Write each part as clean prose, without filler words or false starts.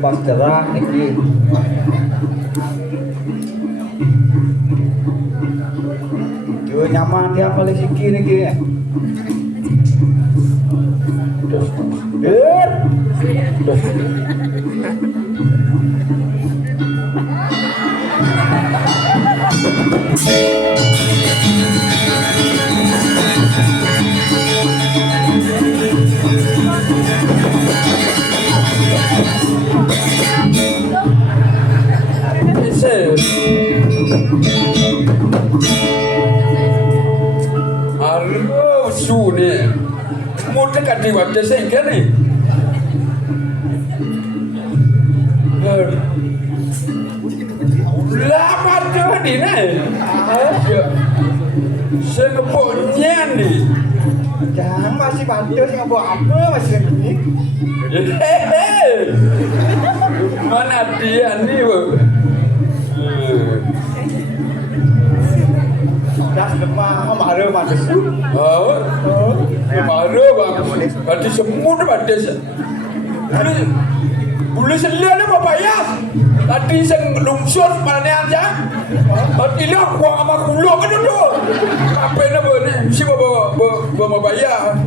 Pas cerah niki. Yo nyaman dia paling siki niki. Halo, suni. Mudah kan di wajah saya ni. Lama tu ni ni. Saya kepunya ni. Jangan masih bantu sih ngapa apa masih lagi. Mana dia ni? Dah lemah malu macam tu. Oh, malu bang. Berarti semua dah batas. Boleh selia ni apa ya? Tadi saya lungsur mana aja. Tadi lah kuang sama kulo kan tu. Apa nama ni? Mesti bawa bayar.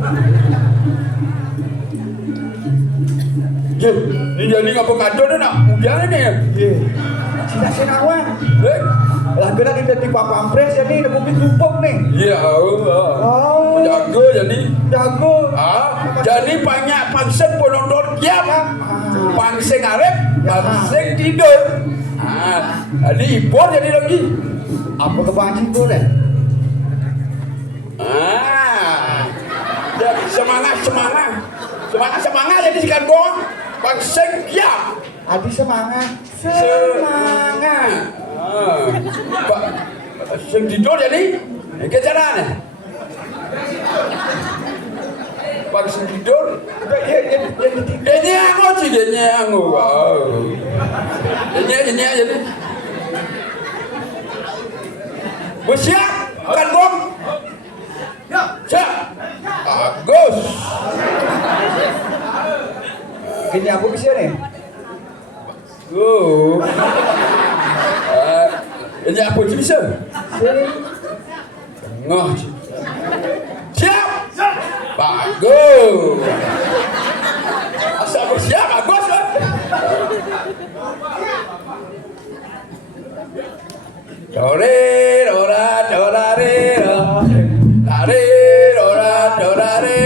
Ni jadi apa kado tu nak? Mudah ni. Tidak senawan. Lah kena kita di pampres jadi ada bukit lupuk nih. Ya Allah. Jago jadi. Jago. Jadi banyak pangseng penonton diam. Pangseng arep, pangseng tidur. Jadi impor jadi lagi. Apa kebancing boleh? Semangat jadi sikan gong. Pangseng diam. Adi semangat. Pak, sing tidur jadi ke carane. Pak sing tidur, ini aku sih ini aku. Ini jadi. Bersiap, kan gong? Siap. Bagus. Kini aku bisa nih. Ini apa je bisa? Tengah je. Siap? Bagus. Asal bersiap, bagus kan? Dore, dora, dorare, dore, dora, dorare,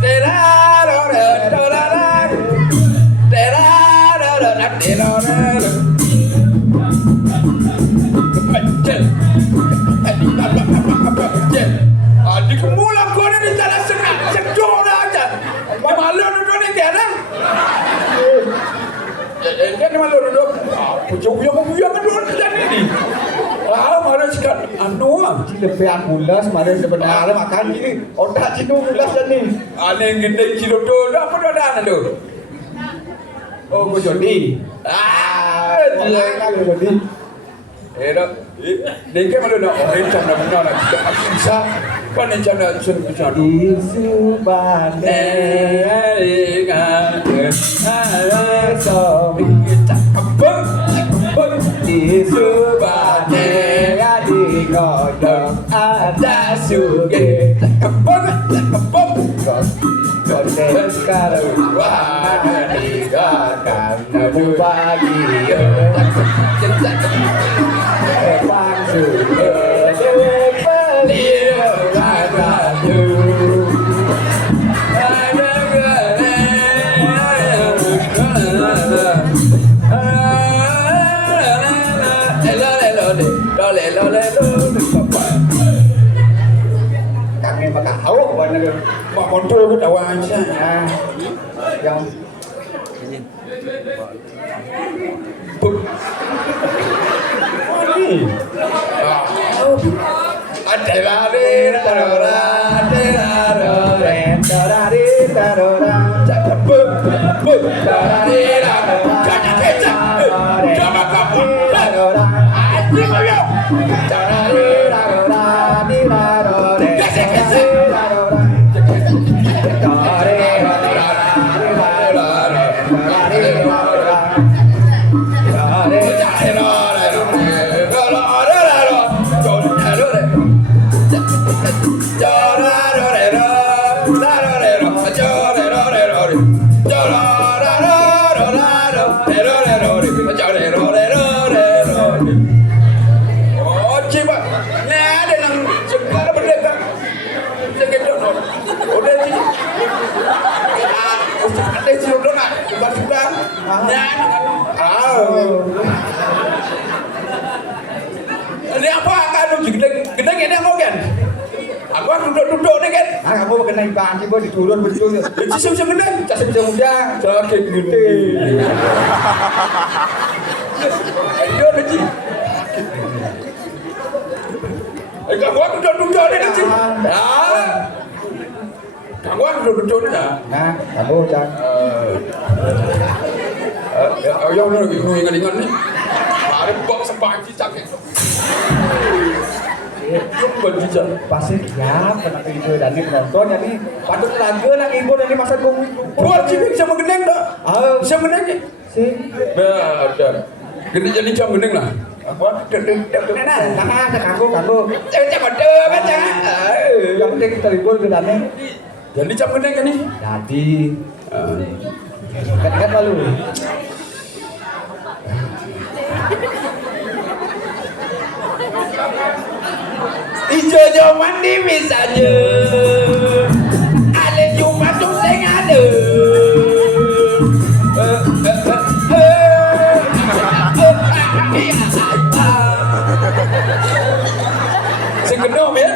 dera, dora, dorara, dera, dora, dera. Di kemulan kau ni jalan senang, sedor aja. Malu duduk ni dia dah. Kan malu duduk. Pujuk-pujuk kan duduk kerja ni. Malu sekat anu ah. Lebih ambulas, mari sebenarnya makan ni. Otak cinu mulas dah ni. Ane gede ciro tu, apa tu ada tu? Oh, kau jodi. Dia kan jodi. Dah. Dia malu nak orang macam mana nak kita susah. Kan macam nak suruh macam Di subane di subane di kodok ada suge konten karuan digakan bagi Bang suge kangen makan tahu mana mak kontrol ke tawa aja. Yang Ini apa kan gedeng ini mau kan? Aku duduk nih kan. Kamu kena ikan sih, diturun betul. Bisa gedeng, Kasih bisa muda. sakit gede. Ayo nanti. Kamu duduk nih nanti. Kamu duduk nih. Nah, kamu jangan. Ayo lagi ingat nih. Ada bak sempat sakit. Pasti ya, pernah itu dan ini penonton jadi patut lagu nak ibu dan ini masa gue. Buat sih bisa mengenang tak? Bisa mengenang sih. Ada. Gini jadi jam meneng lah. Apa? Nah, kamu. Cek ada baca. Yang penting terhibur ke dan ini. Jadi jam meneng kan ni? Jadi. Kan lalu. Ijo jaman di misalnya. Ada cuma tu seng ada. Sing genom ya.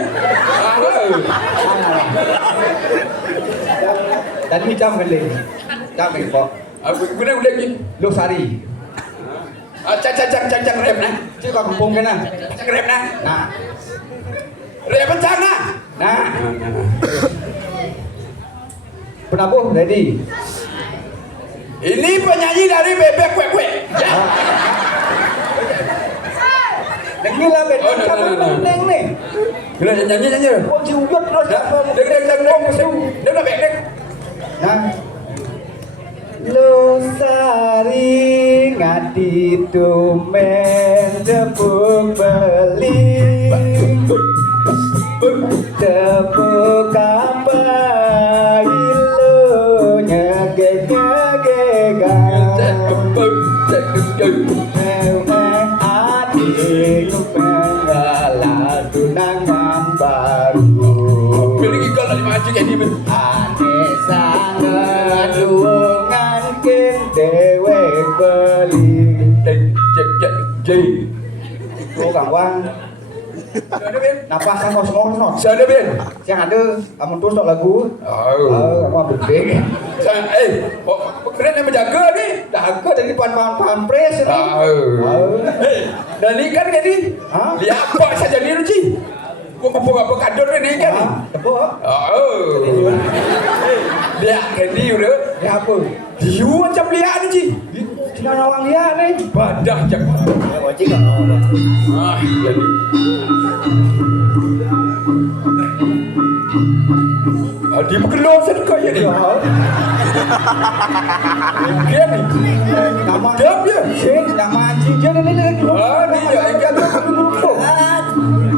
Dan ini jam kali. Jam ini kok. Aku guna lagi. Lu sari. Cang rep nah. Cik kau kumpung kena. Cang rep nah. Nah. Rep pencang nah. Nah. Penabuh ready. Ini penyanyi dari Bebek Kue. Ya. Dengar lah bebek siapa penting nih. Gila nyanyi. Oh jiwat terus siapa? Dek. Nah. Losari ngadi tumen tepuk beli tepuk apa ilo nyege adik pengalah tunangan baru Pilih kalau lima aja kayak ni. ane sangat duungan dewek beli Jai. oh kawan Ada Ben? napas kan kosmos Saya ada Ben. yang ada kamu terus tak lagu kamu ambil dek Keren yang menjaga ni. dah ke dari pampres ini Dan ni kan jadi. Lihat apa saja ni Ruci. Kau apa kadon ni kan? tepuk Lihat kan ni udah. ya apa Diu macam lihat ni Ci. tidak nawang lihat nih Badah jak. ya wajib kan Jadi. Di berkelon sedekah ya ni. Kan ni. nama Diam dia. sih nama anjing je ni Ni ya enggak tu.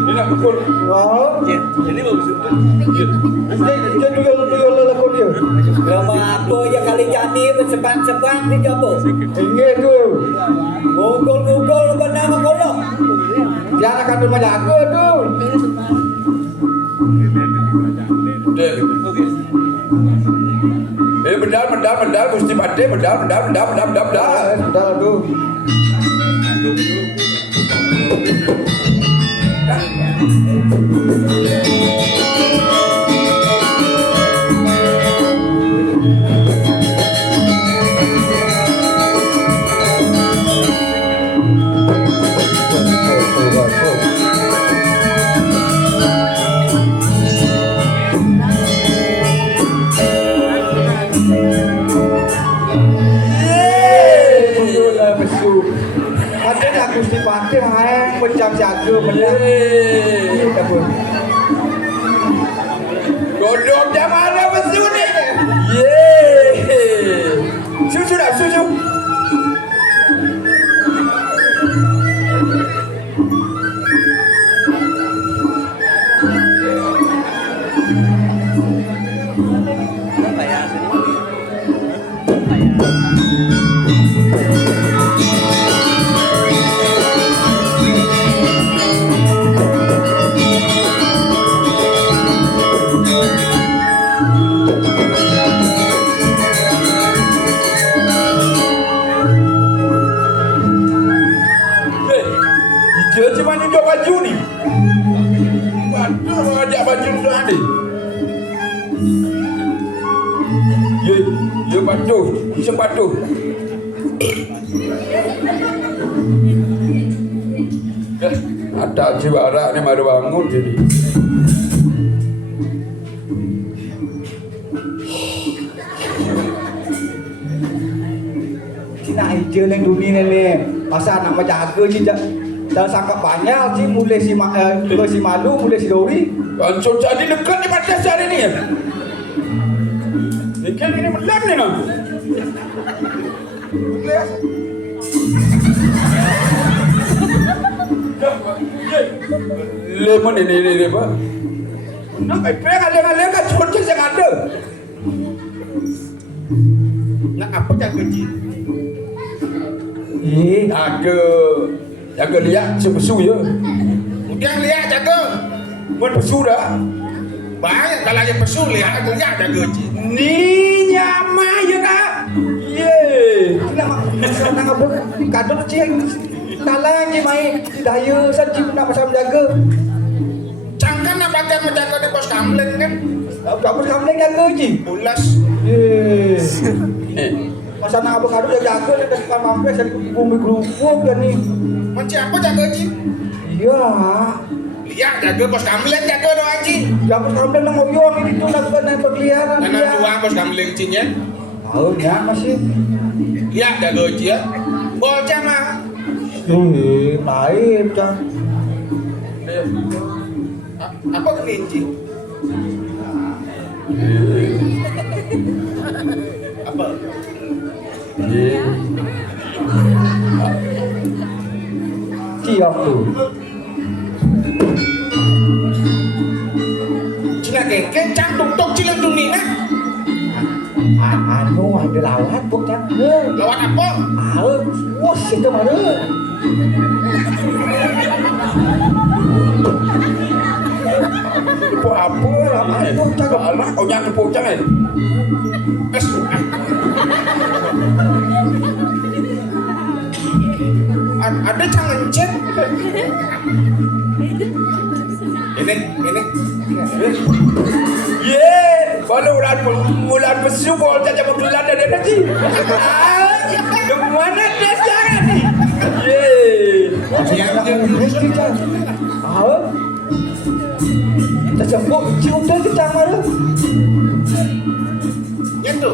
Ni nak pukul. wow Jadi bagus. dia tuyul lagu dia Lama apa yang kali jadi berseban-seban di jopo. ingat tu Gugol bernama kolok. dia anak kandung menjaga tu Bedal mesti pandai bedal. sudah tu Ada aku mesti pakai hayang pencam jaga benar. Apa? Dodok dah mana besu ni? Yeay. Susu dah, susu. Ye patuh, iseng patuh. Ada jiwara ni baru bangun jadi. Cina aja yang dunia ni. Masa anak menjaga je dah sangka banyak sih mulai si malu mulai si dori. Kancur jadi dekat ni pada hari ni. Ikan ini melan ni nak. Lemon ini apa? Nak pergi alih-alih kan cuci yang ada. Nak apa jaga ji? Jaga lihat sepesu je. Kemudian lihat jaga. Buat pesu dah. Banyak kalau yang pesu lihat jaga ji. Ni nyamai je nak. Ye. Nak apa? Kadang cik nalang je main daya saja nak macam jaga. Cangkan nak pakai menjaga di pos kamling kan? Kamu kamu jaga je. Bulas. Masa nak apa kadang jaga dia dekat mampir dari bumi kerupuk kan ni. Macam apa jaga ji? Ya. Lihat jaga pos kamling jaga doang ji. Kamu kamu nak ngoyong ini tu nak kena berkeliaran. Karena dua pos kamling ji nya. Tahu ya masih. Lihat jaga ji ya. Bocah mah. Baik dah. Apa kelinci? Apa? Ciok tu. Cina kengkeng cang tuk cilang dunia. Anu ada lawan bukan? Lawan apa? Wah, itu mana? Tepuk apa lah? Tepuk cakap anak kau jangan tepuk jangan. Ada cang encet. Ini. Ye, kalau ulat pesu kau saja berkelan dari nanti. Yang mana dia jangan ni? Ye. Tak jemput cium dia ke cang mana? Yang tu.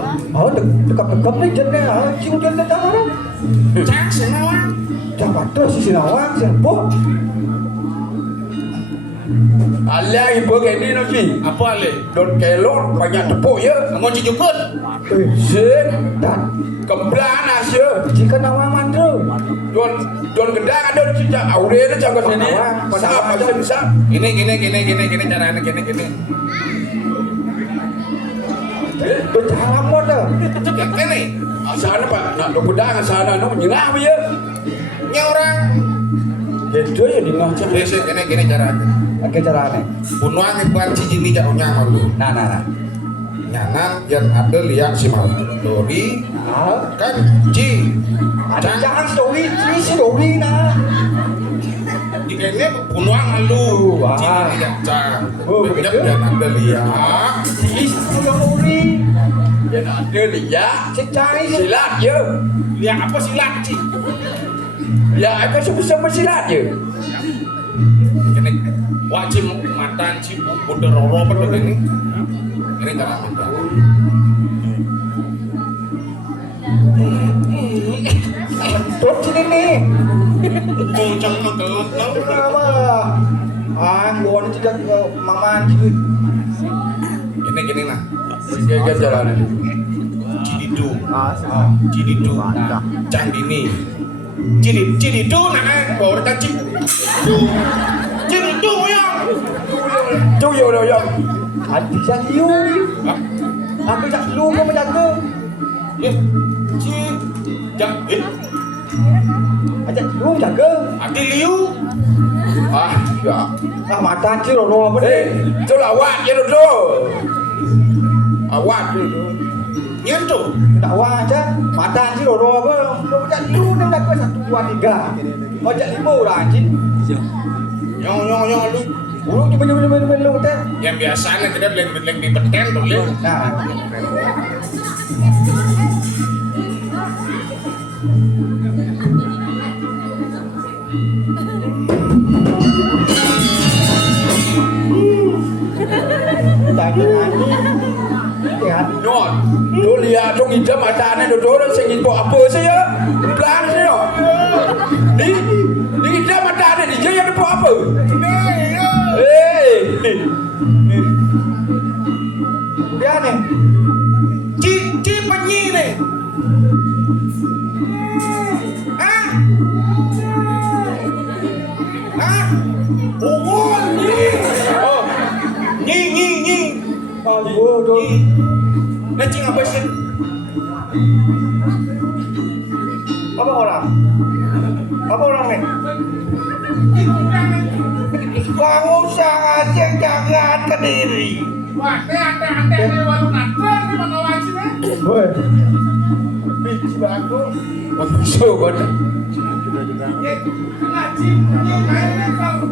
Dekat ni jenis cium dia ke cang mana? Cang senawang. Cang patut si Sinawang jemput. Alah ibu kini nanti. Apa ale? Don kelor banyak tepuk ya. Kamu cicukut. Sen Dan kemblan aja. jika nawang mandra. Don gedang ada cicak aure ada cakap sini. Sap aja bisa. Gini caranya gini. Berjalan modal. Gini. Sana pak nak do gedang sana nak menyerah dia. Nya orang. Itu ya di macam. Besok gini caranya. Oke caranya. Bunuang ibuan ciji ni jauh nyaman lu. Nah. Nyanan yang ada lihat si malu. Dori kan ci. Ada jangan story nah. Jika ini bunuang lu. Wah. Ciji ni jauh. Betul. Dan ada lihat. Story. Yang ada lihat. Cecai Silat je. Lihat apa silat ci? Ya aku sama silat je. Ini wajib matan ci udah roro betul ini. Ini cara beda. Tot sini nih. Bocang mengelut. Kenapa? Gua ni tidak maman juga. Ini gini nah. Jaga jalan ini. Cididu. Candini. Cididu nah baru tadi. Cididu ya. Tu yo. Adik saya liu ni. Aku tak lu kau menjaga. Ya. Ajak lu jaga. Adi liu. Ya. Mata ci rono apa Tu lawat je dulu. Awat dulu. Nyentuh. Tak wah aja. Mata ci rono apa? Lu ajak lu ni jaga 1 2 3. Mau ajak 5 orang anjing. Nyong lu. Lu cuma lu teh. Yang biasanya tidak beleng di peten boleh. Nah. Nyot, tu lihat tu hitam matanya tu sing ibu apa saya? Pelan saya. Di hitam matanya dia yang ibu apa? Dia nih. Cici penyi nih. Hah? Hah? Pukul nyi. Oh. Nyi. Aduh. Necing apa sih? Apa orang nih? Kamu sangat jangan ke diri. Wah, ini ante di warung nangkring di mana wajibnya? Woi. Biji bagus. So kan. Ngaji, kayaknya kalau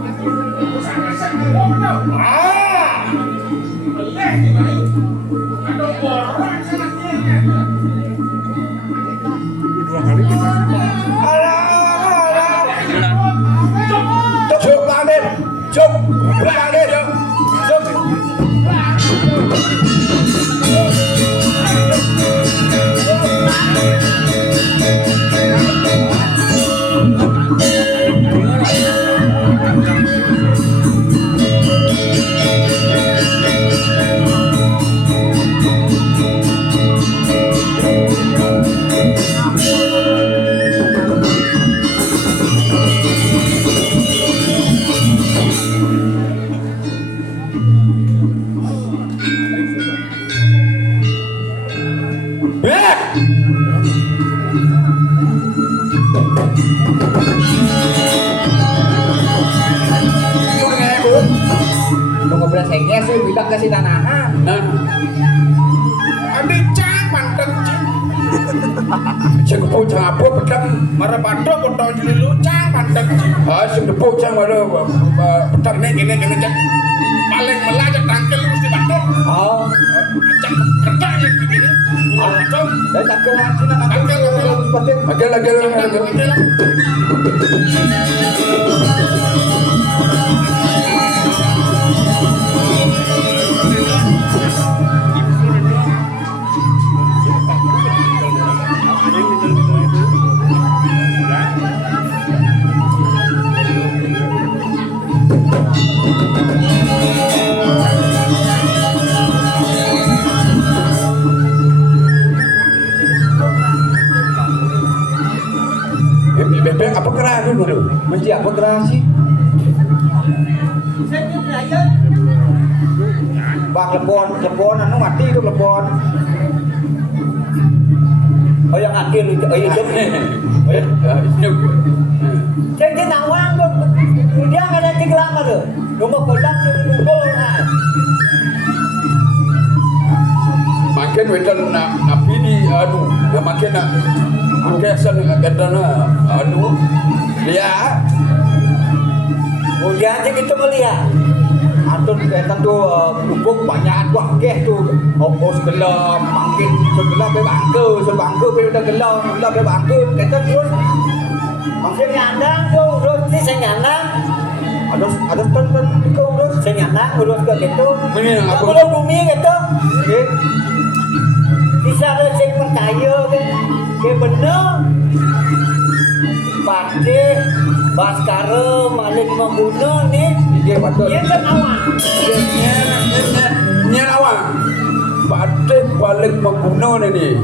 usah-usah ngomong dong. Ah, Boleh gimana? Ada borong sana sini. alah. Jok pamit. Jok. Pamit. Jok. Ngobrol sengnya sih bilang ke si tanahan. Adi cang mantep cing. Cek pocang apa pedang? Marah patok potong juli lu cang mantep cing. Cek pocang ada pedang Ini gini cang. Paling melajak tangkel lu mesti patok. Oh, Cang kerja yang begini. Patok. Dari takkan aja nak Tangkel Lagi. Bebek apa kerah dulu? Mesti apa kerang sih? Bak lebon anu mati itu lebon. oh yang akhir itu, oh hidup nih. Jadi nawang tuh, dia nggak ada tinggal tuh. Rumah kolam tuh dulu lah. Makin wedan napi di makin kesan kadana lihat. Oh dia aja gitu melihat. Atau kita tuh lubuk banyak buah keh tuh. Oh segelam, makin segelam sebangke udah gelam bangke. Kita terus Saya nyandang tuh, urus sih saya nyandang. ada stand ke urus. Saya nyandang urus ke gitu. Ini yang Nggak apa? perlu bumi gitu. Oke. Bisa ada saya percaya kan. Kayak bener. Pakde, Baskara, Malik membunuh nih. Iya betul. Dia kan awak. Nyarawa. Pate balik membunuh ini.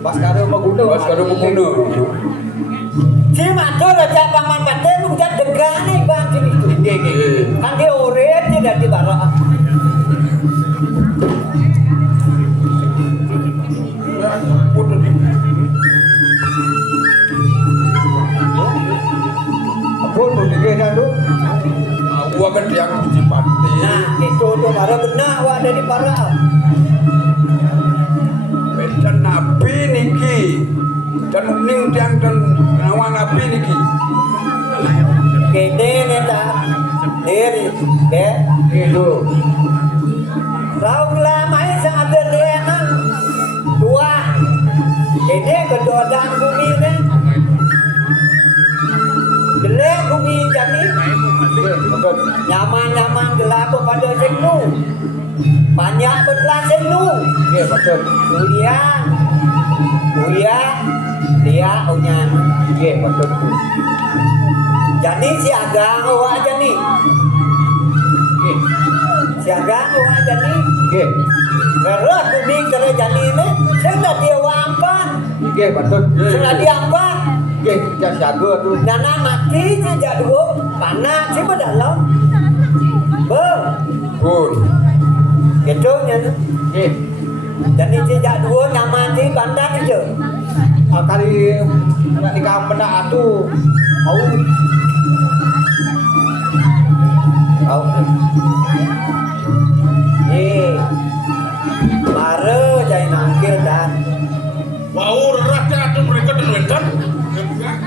Baskara Maguna. Baskara membunuh. Si matur aja paman pakde lu jangan degah nih bang sini. Kan dia oret tidak di barak. Apa pun dia tu? Gua kan yang di pate. Nah itu tuh baru benar awak ada di barak. Dan nabi niki. Dan ning tiang dan nawang nabi niki. Kede nih tak. Diri, deh. Itu. Rau lama ini sangat berliana. Tua. banyak berbelas lu. Nggih, betul. Durian, dia unyan. Nggih, betul. Jadi si Agang awak aja nih. Nggih. Si Agang awak aja nih. Nggih. Gerah kuning kere jani ini. Sudah dia apa? Nggih, betul. Sudah dia apa? Nggih, kita jaga tuh. Nana mati sejak dua panas sih dalam. Pun. Gitu nya. Nggih. Jadi sejak dua nyaman di bandar itu. Kali nikah benak atuh mau Mare jai nangkir dan Wau rata ada mereka dan wetan.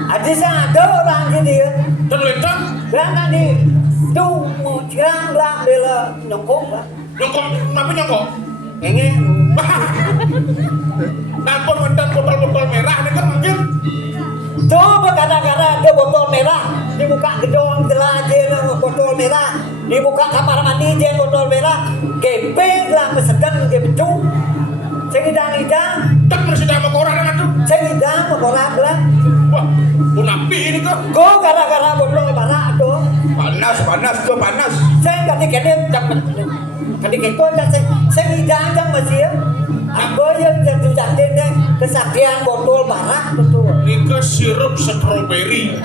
ada ada orang sini Dan wetan kan tadi tu mau cerang lang bela nyongkok lah nyongkok, kenapa nyongkok? ngenge Nampun wetan botol-botol merah ini kan mungkin. coba kadang-kadang ada botol merah dibuka gedung jelajen botol merah dibuka kamar mandi jen botol merah kepeng lah mesegan ke becu segidang-idang Tak bersedia sama orang dengan tuh. segidang memorak lah Wah, punapi ini kok. go gara-gara botol merah tuh Panas, panas tuh panas. saya kadang-kadang kadang-kadang saya hidang jam masih apa yang jatuh-jatuh deh kesakian botol barak betul Ini ke sirup stroberi.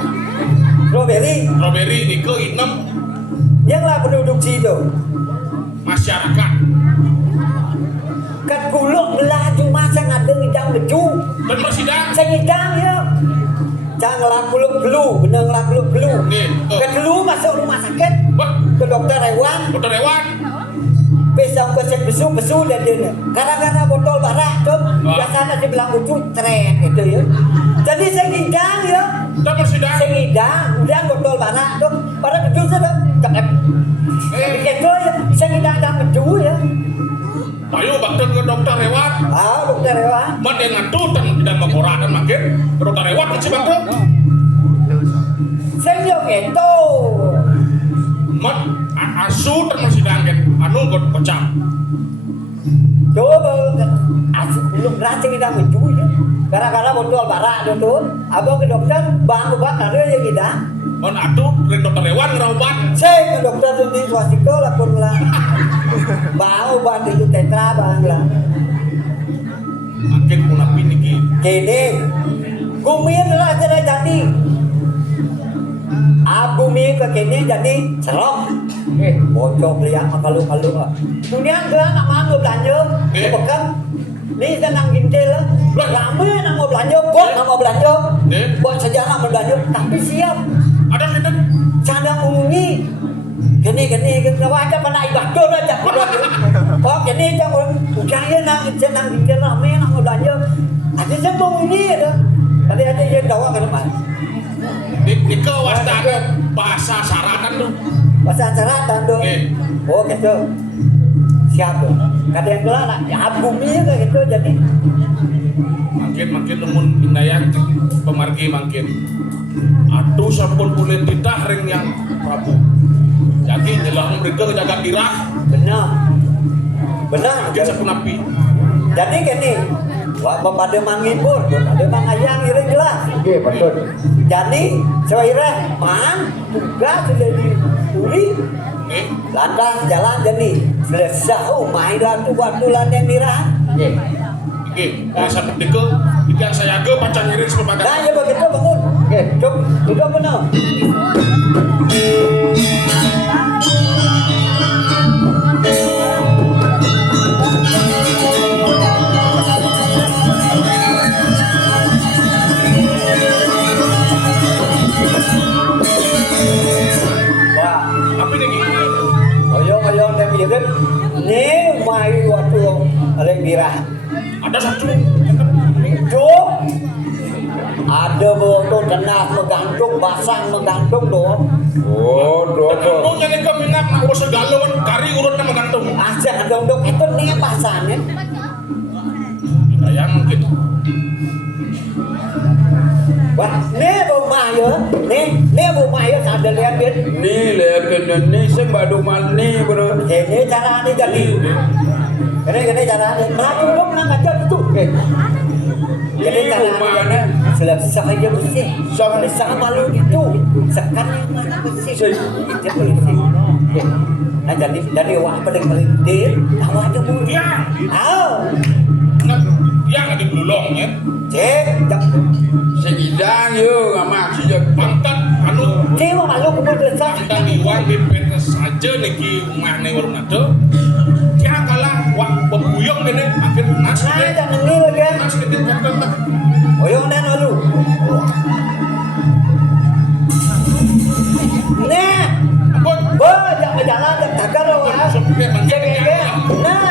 strawberry Strawberry ini ke inem yang lah produksi itu masyarakat. kat gulung belah cuma saya ada hidang beju Dan bersidang. saya hidang ya jangan lah gulung bener lah gulung Nih, kat dulu masuk rumah sakit Wah, ke dokter hewan dokter hewan. besok kesek besu dan dia gara-gara botol barak tuh biasanya dibilang lucu tren itu ya jadi saya hidang ya Dan bersidang. saya hidang udah botol barak tuh pada beju sudah cakep begitu ya saya hidang dan beju ya Ayo bakal ke dokter hewan. dokter hewan Mendengar tuh dan tidak mengorang dan makin ke dokter hewan masih bakal. saya nyok itu Mat asu dan masih dangket. Anu kocak. coba asik belum berhasil hidang beju ya gara-gara botol barak itu tuh abang ke dokter bang obat ada yang hidang On atuh ke dokter hewan ngerawat. saya ke dokter ini swastika lah pun lah bang obat itu tetra bang lah Makin punapi niki. kini kumin lah tidak jadi bumi ke kini jadi serok bocok lihat makalu-kalu dunia gelang nak mau belanja bukan ni senang gintil ramai nak mau belanja kok nak mau belanja buat sejarah mau belanja tapi siap Ada kita. cadang umumi kini kenapa aja pada ibadah aja kok kini jangan ujangnya nak senang gintil ramai nak mau belanja ada semua ini ada tadi ada yang dawa kan mana Nike wastana bahasa saratan tuh. bahasa ceratan tuh oh gitu siap tuh kata yang gelar lah ya bumi kayak gitu jadi Makin nemun indayan pemargi makin. Aduh sampun kulit kita ring yang Prabu. Jadi jelas mereka jaga dirah. benar Makin sapun api. jadi gini waktu pada manghibur pada mangayang ini jelas Nggih, betul. jadi sewairah man tugas sudah diuli Nih, lantas jalan jadi selesai main dalam tu waktu yang dirah Nggih. iki sapun dike iki yang saya ke pancang ngiring sepepadan. nah ya begitu bangun Nggih. cuk duduk benar Tapi niki oyong dan mirip ni mai waktu ada dirah ada satu. Cuk ada botol tenas menggantung basang menggantung doang Oh, dua apa? Kamu jadi keminat nak usah galon kari urutnya menggantung. aja ada untuk itu nih basannya Yang mungkin. wah ni rumah ya ni rumah ya ada lihat dia Ni lihat kena ni saya baru mani bro. ini cara ni jadi Gini caranya. Melaku lu menang aja itu. Gini caranya. Selesai aja bersih. Selesai malu itu. Sekarang mana bersih. Itu bersih. Nah jadi awak paling dia awak tu pun. Yang ada belulongnya. Cek. Segidang yo ngamak sih Pantat anu Cek mah malu kumpul besar. pantat iwan di petes saja niki rumah nih warung ada. Kira kalah wak bebuyong gini makin nas Nah, gede. jangan ngil lagi. Nas gede pantat tak. Oyong dan lalu. Nah, Ampun. jangan jalan dan tagar lo. Sampai mangkit Nah.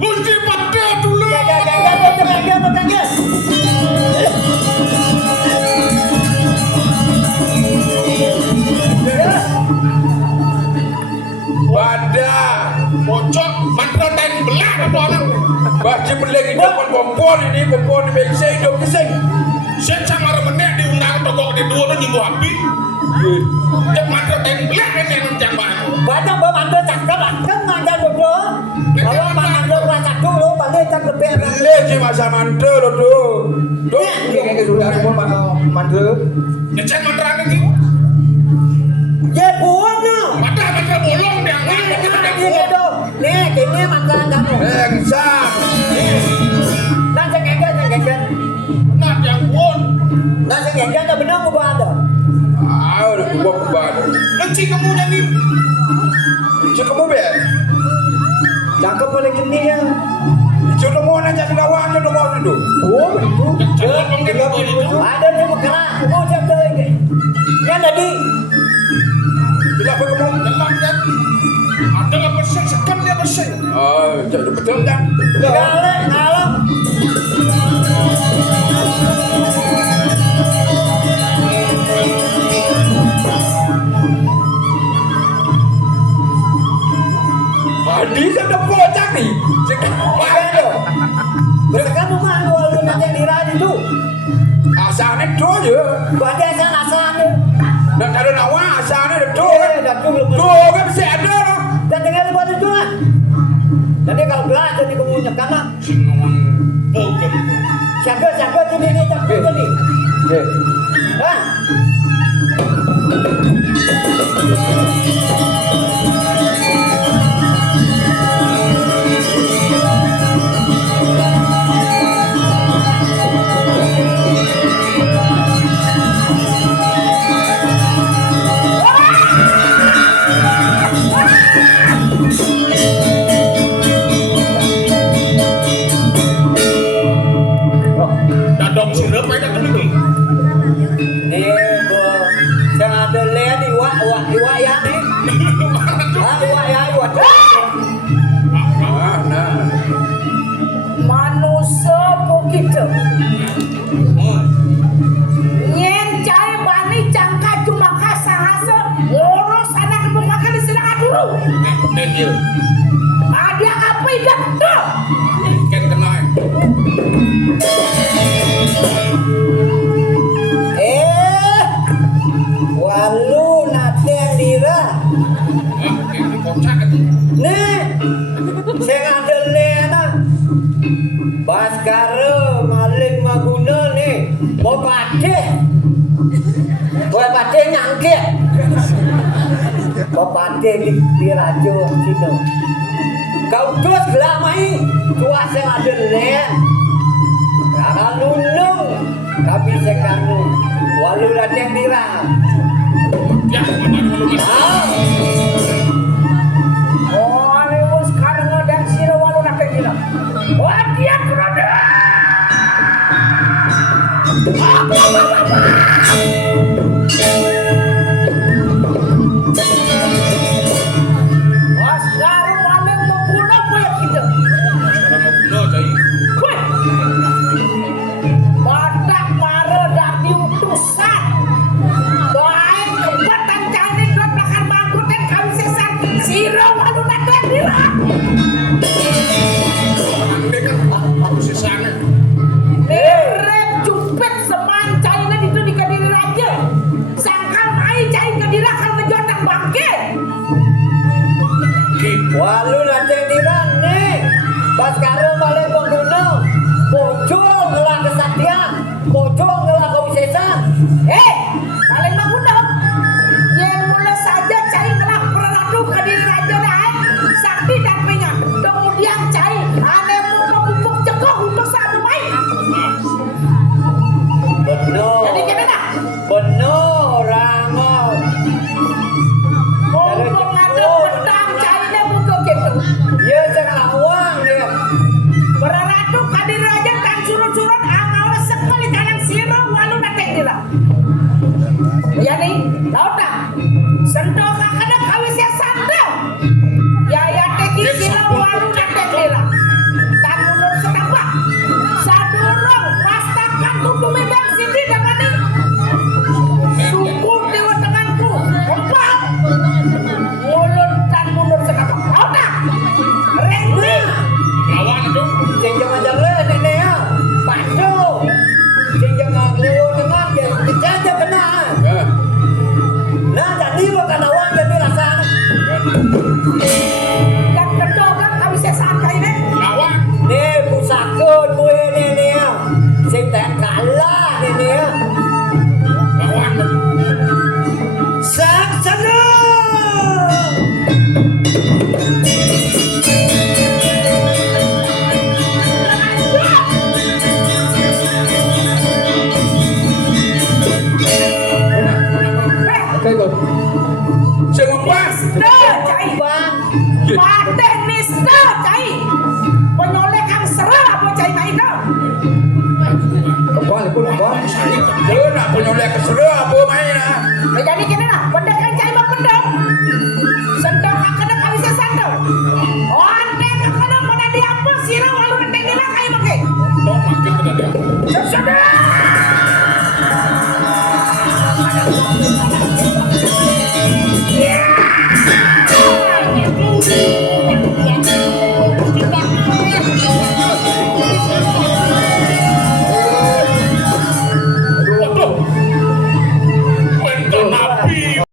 Gusti pada dulu. pada Pocok mantra dan belah apa orang. baca pelagi depan kompor ini bengsa hidup keseng. Saya sama remenek diundang togok di dua tu nyimbu api. Cek mantra dan belah ini yang jamban. Banyak bermandu cakap lah. Kan ada dulu. Kalau mandu rasa dulu balik tak lebih. Boleh je masa mantra lo tu. Tu. Kayak sudah pun mandu. Cek mantra ini. Ya buang no. Mantra bolong dia. Ni gitu. Nih, kini mandu kamu. Bengsa. Nah, jangan. Nak yang pun. Nah, jangan tak benar aku ada. Ah, udah buat kubah. Lenci kamu jadi. Cik kamu be. Cakap boleh kini ya. Jodoh mau nanya kawan jodoh mau tu. Oh, itu. Jangan panggil apa itu. Ada yang bergerak. Mau cakap lagi. Yang tadi. Kenapa kamu? Dalam dan ada apa persen sekam dia persen. Ah, jadi betul kan? Kalau. Adi sudah bocah ni. Ayo. Sekarang rumah lu nanti diradi tu. Asalnya tu je. Buat dia asal ni. Dan kalau nawa asalnya tu. Dah tu belum. Tu kan mesti ada lah. Dan tinggal buat itu lah. Jadi kalau belah jadi kamu nyekan lah. Singawan bogen. Siapa jadi ni tak jadi. Hah? Dadong sirap ada tu lagi. Ni saya ada lihat iwak yang ni. Iwak. Ah, nah. Manusia begitu. Nyen cai bani cangka cuma kasahasa ngurus anak buka kali silakan dulu. Dan dia. Ada apa idak tu? Kan kenal. Walu nanti yang dira. Yang kocak itu. Ni, saya ada lena. Baskara maling maguna ni. Boleh patih nyangkit. Boleh patih di raja Cina. Kau terus gelap mai. Tuas yang ada len. Kalau nunung. Tapi sekarang walau datang dirang. Ya, mana dulu mas. Oh, ni sekarang ada sira walau nak kira. Wah, dia kerana. Wah, sekarang malam mengguna boleh kita. Sekarang mau guna cai. Wah, badak marah dari utusan. Baik kebatan cari dua belakang bangkut Bang. Nista cai. Pateh nista cai. Penyolek kang serah apa cai mai itu. Kepala pun apa? Dia nak penyolek keserah apa main lah. Nah, jadi kena lah. Pendek kan cai bang pendek. Sendok akan nak bisa sendok. Onde akan mana dia apa sirah walau pendek ni lah kai makai. Tok mangkin kena dia. Sudah.